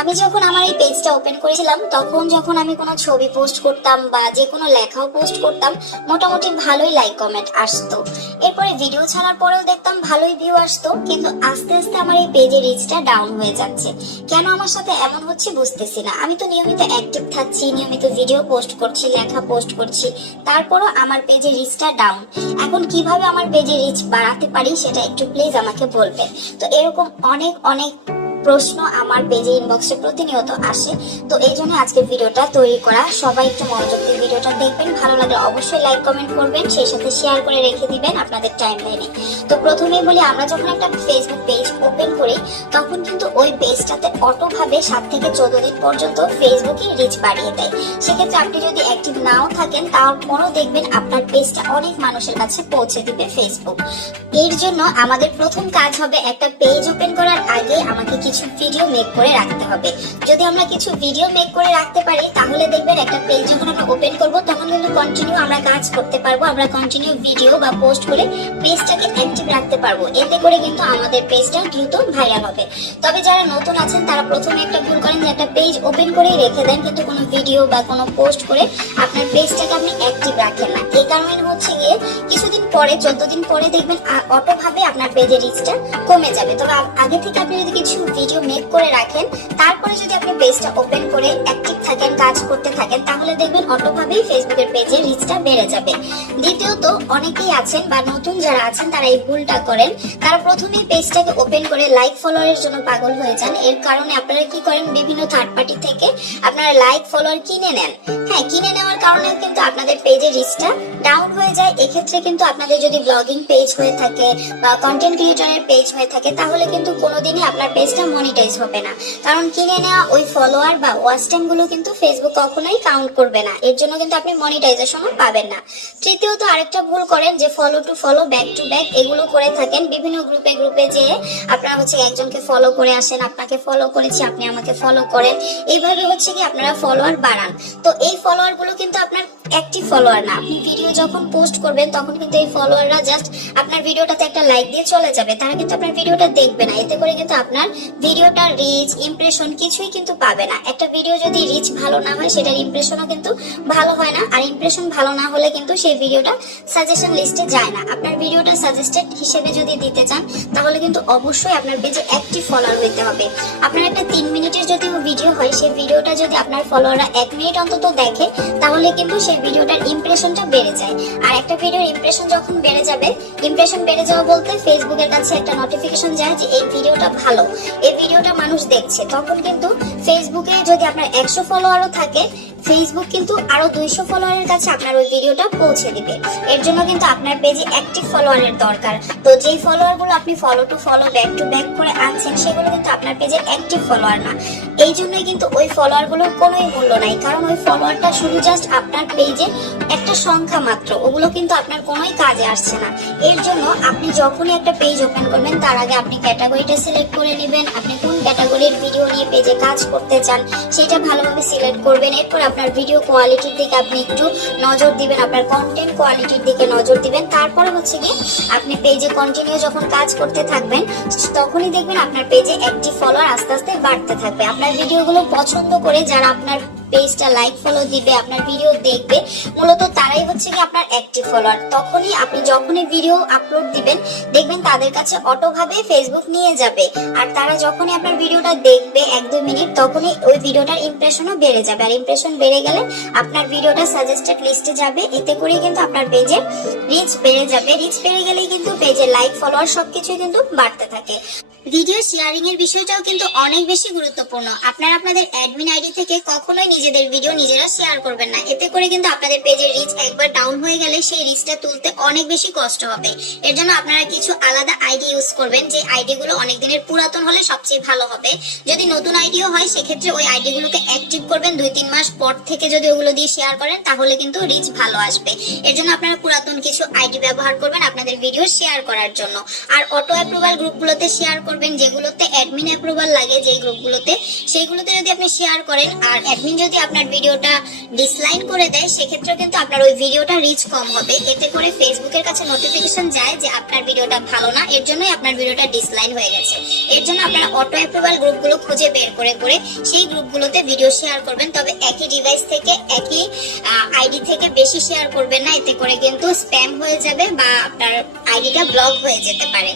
আমি যখন আমার এই পেজটা ওপেন করেছিলাম, তখন যখন আমি কোনো ছবি পোস্ট করতাম বা যে কোনো লেখাও পোস্ট করতাম, মোটামুটি ভালোই লাইক কমেন্ট আসতো। এরপরে ভিডিও ছাড়ার পরেও দেখতাম ভালোই ভিউ আসতো, কিন্তু আস্তে আস্তে আমার এই পেজের রিচটা ডাউন হয়ে যাচ্ছে। কেন আমার সাথে এমন হচ্ছে বুঝতেছি না। আমি তো নিয়মিত অ্যাক্টিভ থাকছি, নিয়মিত ভিডিও পোস্ট করছি, লেখা পোস্ট করছি, তারপরও আমার পেজের রিচটা ডাউন এখন কীভাবে আমার পেজের রিচ বাড়াতে পারি, সেটা একটু প্লিজ আমাকে বলবেন। তো এরকম অনেক অনেক প্রশ্ন আমার পেজে ইনবক্সে প্রতিনিয়ত আসে। তো এই জন্য আজকে ভিডিওটা তৈরি করা। সবাই একটু মনোযোগ দিয়ে ভিডিওটা দেখবেন। ভালো লাগলে অবশ্যই লাইক কমেন্ট করবেন। সেই সাথে শেয়ার করে রেখে দিবেন আপনাদের টাইম লাইনে তো প্রথমেই বলি, আমরা যখন একটা ফেসবুক পেজ ওপেন করি, তখন কিন্তু ওই পেজটাতে অটোভাবে সাত থেকে চোদ্দ দিন পর্যন্ত ফেসবুকে রিচ বাড়িয়ে দেয়। সেক্ষেত্রে আপনি যদি অ্যাক্টিভ নাও থাকেন, তারপরও দেখবেন আপনার পেজটা অনেক মানুষের কাছে পৌঁছে দিবে ফেসবুক এর জন্য আমাদের প্রথম কাজ হবে একটা পেজ ওপেন করার আগে আমাকে কিছু ভিডিও মেক করে রাখতে হবে। যদি আমরা কিছু ভিডিও মেক করে রাখতে পারি, তাহলে দেখবেন একটা পেজ যখন আমরা ওপেন করব, তখন কিন্তু কন্টিনিউ আমরা কাজ করতে পারব, আমরা কন্টিনিউ ভিডিও বা পোস্ট করে পেজটাকে অ্যাক্টিভ রাখতে পারব। এতে করে কিন্তু আমাদের পেজটা দ্রুত ভাইরাল হবে। তবে যারা নতুন আছেন, তারা প্রথমে একটা ভুল করেন যে একটা পেজ ওপেন করেই রেখে দেন, কিন্তু কোনো ভিডিও বা কোনো পোস্ট করে আপনার পেজটাকে আপনি অ্যাক্টিভ রাখেন না। এই কারণে হচ্ছে গিয়ে কিছুদিন পরে, চোদ্দ দিন পরে দেখবেন অটো ভাবে আপনার পেজের রিচটা কমে যাবে। তবে আগে থেকে আপনি যদি কিছু ভিডিও মেক করে রাখেন, তারপরে যদি আপনি পেজটা ওপেন করে অ্যাক্টিভ থাকেন, কাজ করতে থাকেন, তাহলে দেখবেন অটো ভাবেই ফেসবুকের পেজের রিচটা বেড়ে যাবে। দ্বিতীয়ত, অনেকেই আছেন বা নতুন যারা আছেন, তারা এই ভুলটা করেন। তারা প্রথমেই পেজটাকে ওপেন করে লাইক ফলোয়ারের জন্য পাগল হয়ে যান। এর কারণে আপনারা কি করেন? বিভিন্ন থার্ড পার্টি থেকে আপনারা লাইক ফলোয়ার কিনে নেন। হ্যাঁ কিনে নেওয়ার কারণে কিন্তু আপনাদের পেজের রিচটা ডাউন হয়ে যায়। এক্ষেত্রে কিন্তু আপনাদের যদি ব্লগিং পেজ হয়ে থাকে বা কন্টেন্ট ক্রিয়েটরের পেজ হয়ে থাকে, তাহলে কিন্তু কোনোদিনই আপনার পেজটা মনিটাইজ হবে না। কারণ কিনে নেওয়া ওই ফলোয়ার বা ওয়াচ টাইমগুলো কিন্তু ফেসবুক কখনোই কাউন্ট করবে না। এর জন্য কিন্তু আপনি মনিটাইজেশনও পাবেন না। তৃতীয়ত আরেকটা ভুল করেন যে follow to follow back to back এগুলো করে থাকেন। বিভিন্ন গ্রুপে গ্রুপে যে আপনারা হচ্ছে একজনকে ফলো করে আসেন, আপনাকে ফলো করেছি, আপনি আমাকে ফলো করেন। এইভাবে হচ্ছে কি আপনারা ফলোয়ার বাড়ান। তো এই ফলোয়ারগুলো কিন্তু আপনার অ্যাক্টিভ ফলোয়ার না। আপনি ভিডিও যখন পোস্ট করবেন, তখন কিন্তু এই ফলোয়াররা জাস্ট আপনার ভিডিওটাতে একটা লাইক দিয়ে চলে যাবে। তারা কিন্তু আপনার ভিডিওটা দেখবে না। এতে করে কিন্তু আপনার ভিডিওটা রিচ ইমপ্রেশন কিছুই কিন্তু পাবে না। একটা ভিডিও যদি রিচ ভালো না হয়, সেটার ইমপ্রেশনও কিন্তু ভালো হয় না। আর ইমপ্রেশন ভালো না হলে কিন্তু সেই ভিডিওটা সাজেশন লিস্টে যায় না। আপনার ভিডিওটা সাজেস্টেড হিসেবে যদি দিতে চান, তাহলে কিন্তু অবশ্যই আপনার পেজে অ্যাক্টিভ ফলোয়ার হইতে হবে। আপনার একটা তিন মিনিটের যদি ভিডিও হয়, সেই ভিডিওটা যদি আপনার ফলোয়াররা এক মিনিট অন্তত দেখে, তাহলে কিন্তু সেই ভিডিওটার ইমপ্রেশনটা বেড়ে যায়। আর একটা ভিডিওর ইমপ্রেশন যখন বেড়ে যাবে ইমপ্রেশন বেড়ে যাওয়া বলতে ফেসবুকের কাছে একটা নোটিফিকেশন যায় যে এই ভিডিওটা ভালো। এই ভিডিওটা মানুষ দেখছে। তখন কিন্তু ফেসবুকে যদি আপনার একশো ফলোয়ারও থাকে ফেসবুক কিন্তু আরও দুইশো ফলোয়ারের কাছে আপনার ওই ভিডিওটা পৌঁছে দিবে। এর জন্য কিন্তু আপনার পেজে অ্যাক্টিভ ফলোয়ারের দরকার। তো যেই ফলোয়ারগুলো আপনি follow to follow back to back করে আনছেন, সেগুলো কিন্তু আপনার পেজে অ্যাক্টিভ ফলোয়ার না। এই জন্যই কিন্তু ওই ফলোয়ারগুলোর কোনোই মূল্য নাই। কারণ ওই ফলোয়ারটা শুধু জাস্ট আপনার পেজে একটা সংখ্যা মাত্র। ওগুলো কিন্তু আপনার কোনোই কাজে আসছে না। এর জন্য আপনি যখনই একটা পেজ ওপেন করবেন, তার আগে আপনি ক্যাটাগরিটা সিলেক্ট করে নেবেন। আপনি কোন ক্যাটাগরির ভিডিও নিয়ে পেজে কাজ করতে চান, সেটা ভালোভাবে সিলেক্ট করবেন। এরপর আপনার ভিডিও কোয়ালিটির দিকে আপনি একটু নজর দিবেন, আপনার কন্টেন্ট কোয়ালিটির দিকে নজর দিবেন। তারপরে হচ্ছে গিয়ে আপনি পেজে কন্টিনিউ যখন কাজ করতে থাকবেন, তখনই দেখবেন আপনার পেজে একটি ফলোয়ার আস্তে আস্তে বাড়তে থাকবে। আপনার ভিডিওগুলো পছন্দ করে যারা আপনার পেজটা লাইক ফলো দিবে, আপনার ভিডিও দেখবে, মূলত হচ্ছে কি আপনার অ্যাক্টিভ ফলোয়ার তখনই আপনি যখনই ভিডিও আপলোড দিবেন, দেখবেন তাদের কাছে অটোভাবে ফেসবুক নিয়ে যাবে। আর তারা যখনই আপনার ভিডিওটা দেখবে এক দুই মিনিট, তখনই ওই ভিডিওটার ইমপ্রেশনও বেড়ে যাবে। আর ইমপ্রেশন বেড়ে গেলে আপনার ভিডিওটা সাজেস্টেড লিস্টে যাবে। এতে করে কিন্তু আপনার পেজে রিচ বেড়ে যাবে। রিচ বেড়ে গেলেই কিন্তু পেজে লাইক ফলোয়ার সবকিছুই কিন্তু বাড়তে থাকে। ভিডিও শেয়ারিং এর বিষয়টাও কিন্তু অনেক বেশি গুরুত্বপূর্ণ। আপনারা আপনাদের অ্যাডমিন আইডি থেকে কখনোই নিজেদের ভিডিও নিজেরা শেয়ার করবেন না। এতে করে কিন্তু আপনাদের পেজের রিচ একবার ডাউন হয়ে গেলে সেই রিচটা তুলতে অনেক বেশি কষ্ট হবে। এর জন্য আপনারা কিছু আলাদা আইডি ইউজ করবেন, যে আইডি গুলো অনেক দিনের পুরাতন হলে সবচেয়ে ভালো হবে। যদি নতুন আইডিও হয়, সেক্ষেত্রে ওই আইডি গুলোকে অ্যাক্টিভ করবেন দুই তিন মাস পর থেকে যদি ওগুলো দিয়ে শেয়ার করেন, তাহলে কিন্তু রিচ ভালো আসবে। এর জন্য আপনারা পুরাতন কিছু আইডি ব্যবহার করবেন আপনাদের ভিডিও শেয়ার করার জন্য। আর অটো অ্যাপ্রুভাল গ্রুপগুলোতে শেয়ার করবেন যেগুলোতে অ্যাডমিন অ্যাপ্রুভাল লাগে, যেই গ্রুপগুলোতে, সেইগুলোতে যদি আপনি শেয়ার করেন, আর অ্যাডমিন যদি যদি আপনার ভিডিওটা ডিসলাইন করে দেয় সেক্ষেত্রে কিন্তু আপনার ওই ভিডিওটা রিচ কম হবে। এতে করে ফেসবুকের কাছে নোটিফিকেশন যায় যে আপনার ভিডিওটা ভালো না, এর জন্যই আপনার ভিডিওটা ডিসলাইন হয়ে গেছে। এর জন্য আপনারা অটো অ্যাপ্রুভাল গ্রুপগুলো খুঁজে বের করে করে সেই গ্রুপগুলোতে ভিডিও শেয়ার করবেন। তবে একই ডিভাইস থেকে, একই আইডি থেকে বেশি শেয়ার করবেন না। এতে করে কিন্তু স্প্যাম হয়ে যাবে বা আপনার আইডিটা ব্লক হয়ে যেতে পারে।